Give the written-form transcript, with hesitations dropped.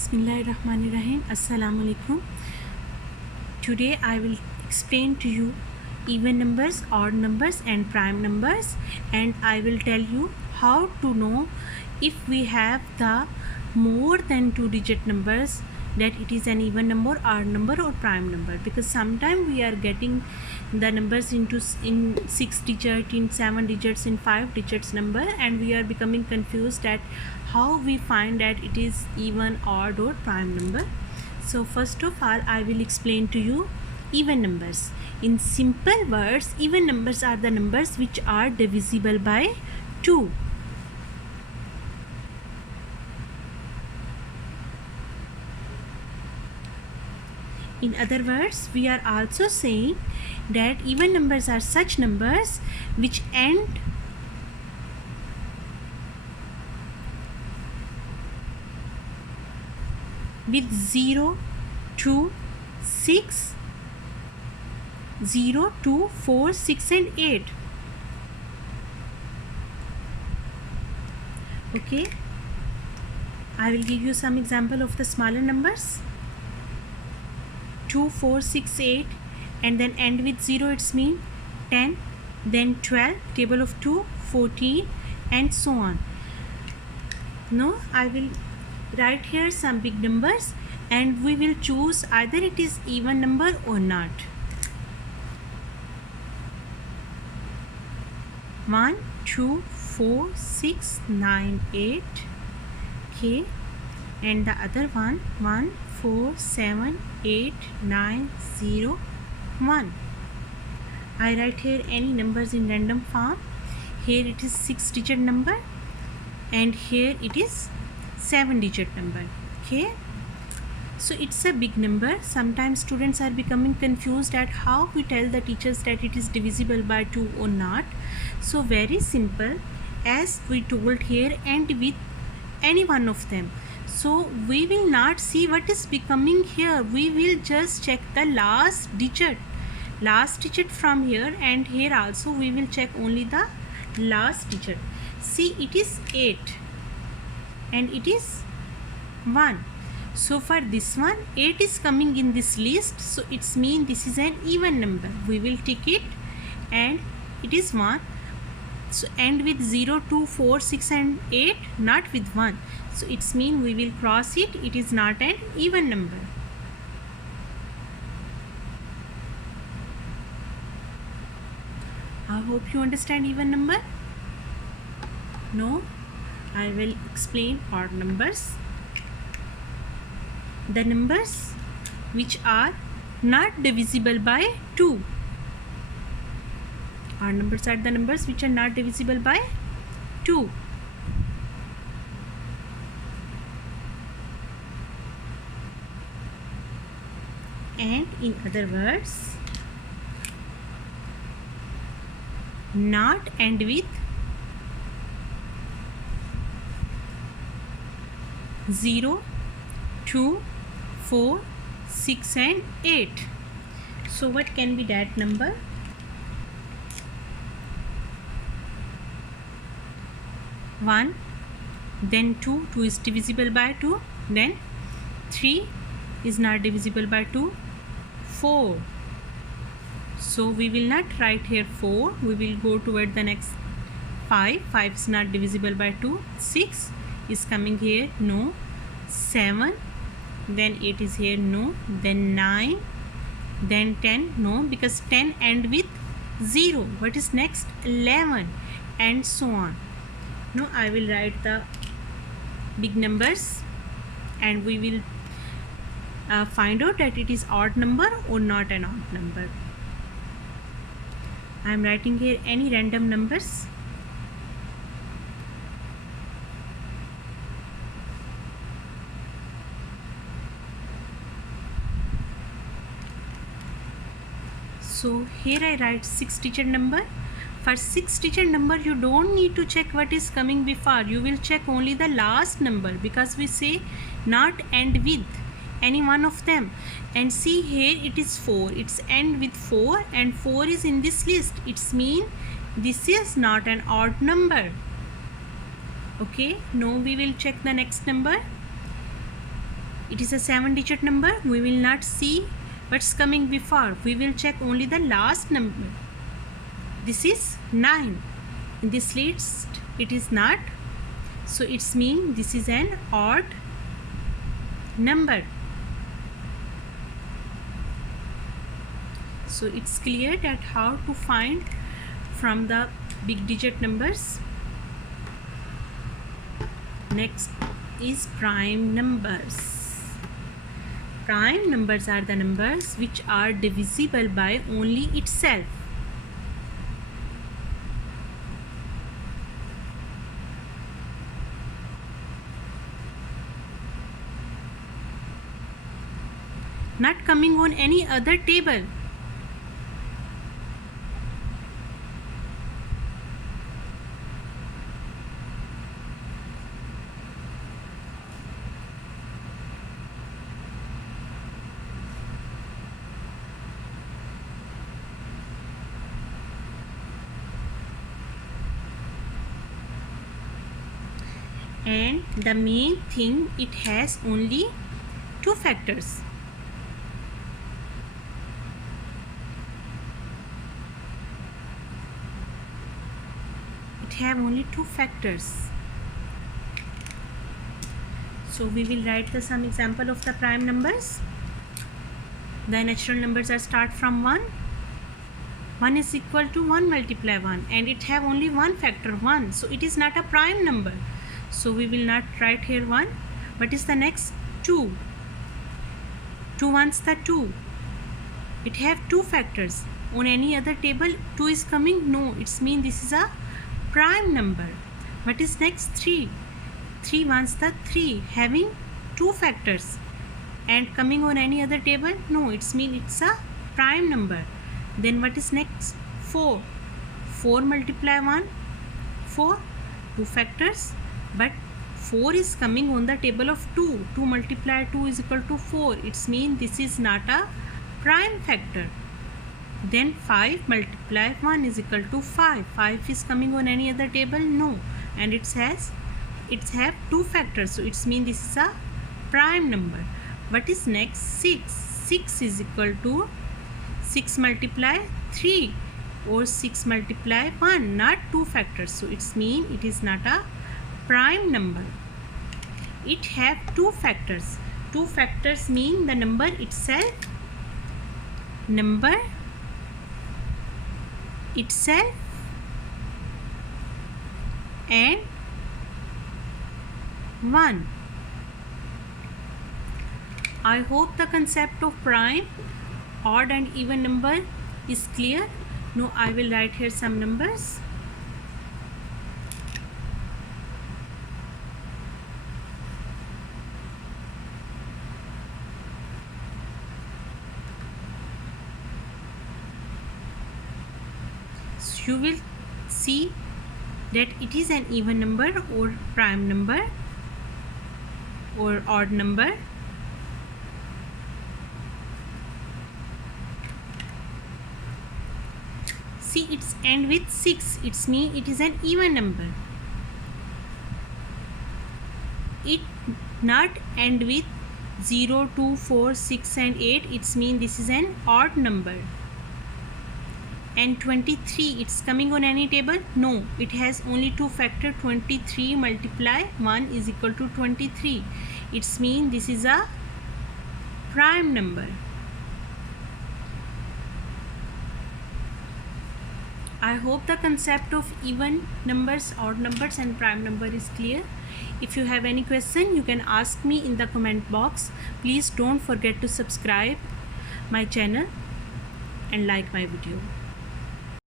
Bismillahirrahmanirrahim. Assalamu alaikum. Today I will explain to you even numbers, odd numbers and prime numbers, and I will tell you how to know if we have the more than 2-digit numbers, that it is an even number, odd number or prime number, because sometimes we are getting the numbers in 6 digits, in 7 digits, in 5 digits number, and we are becoming confused at how we find that it is even, odd or prime number. So first of all, I will explain to you even numbers. In simple words, even numbers are the numbers which are divisible by 2. In other words, we are also saying that even numbers are such numbers which end with 0, 2, 6, 0, 2, 4, 6 and 8. Okay, I will give you some example of the smaller numbers. 2, 4, 6, 8 and then end with 0, it's mean 10, then 12, table of 2, 14 and so on. No, I will write here some big numbers and we will choose either it is even number or not. 1, 2, 4, 6, 9, 8. Okay, and the other one 1, 4, 7, 8, 9, 0, 1. I write here any numbers in random form. Here it is 6-digit number and here it is 7-digit number. Okay, so it's a big number. Sometimes students are becoming confused at how we tell the teachers that it is divisible by 2 or not. So very simple, as we told here, end with any one of them. So we will not see what is becoming here, we will just check the last digit from here, and here also we will check only the last digit. See, it is 8 and it is 1. So for this one 8 is coming in this list, so it's mean this is an even number. We will tick it and it is 1. So end with 0, 2, 4, 6 and 8, not with 1. So it's mean we will cross it, it is not an even number. I hope you understand even number. No, I will explain odd numbers. The numbers which are not divisible by 2. Odd numbers are the numbers which are not divisible by 2. And in other words, not end with 0, 2, 4, 6 and 8. So what can be that number? 1, then 2 is divisible by 2, then 3 is not divisible by 2, 4. So we will not write here 4, we will go toward the next 5 is not divisible by 2, 6 is coming here, no, 7, then 8 is here, no, then 9, then 10, no, because 10 end with 0. What is next? 11 and so on. No, I will write the big numbers and we will find out that it is odd number or not an odd number. I am writing here any random numbers. So here I write 6-digit number. For 6-digit number you don't need to check what is coming before, you will check only the last number, because we say not end with any one of them. And see here it is 4, it's end with 4 and 4 is in this list, it's mean this is not an odd number. Okay, now we will check the next number. it is a 7-digit number. We will not see what's coming before. We will check only the last number. This is 9. In this list it is not, so it's mean this is an odd number. So it's clear that how to find from the big digit numbers. Next is prime numbers. Prime numbers are the numbers which are divisible by only itself. Not coming on any other table. And the main thing, it has only 2 factors. It have only 2 factors. So we will write the some example of the prime numbers. The natural numbers are start from 1. 1 is equal to 1 multiply 1, and it have only one factor 1, so it is not a prime number. So we will not write here 1. What is the next? 2. 2 ones the 2. It have 2 factors. On any other table 2 is coming? No, it's mean this is a prime number. What is next? 3. 3 ones the 3, having 2 factors, and coming on any other table? No, it's mean it's a prime number. Then what is next? 4. 4 multiply 1, 4, 2 factors, but 4 is coming on the table of 2. 2 multiply 2 is equal to 4. It's mean this is not a prime factor. Then 5 multiply 1 is equal to 5. 5 is coming on any other table? No. And it have 2 factors, so it's mean this is a prime number. What is next? 6. 6 is equal to 6 multiply 3 or 6 multiply 1, not 2 factors, so it's mean it is not a prime number. It have 2 factors. 2 factors mean the number itself, and 1. I hope the concept of prime, odd and even number is clear. Now I will write here some numbers. So you will see that it is an even number or prime number or odd number. See, it's end with 6. It's mean it is an even number. It not end with 0, 2, 4, 6 and 8. It's mean this is an odd number. And 23, it's coming on any table? No, it has only 2 factor. 23 multiply 1 is equal to 23. It's mean this is a prime number. I hope the concept of even numbers, odd numbers and prime number is clear. If you have any question, you can ask me in the comment box. Please don't forget to subscribe my channel and like my video.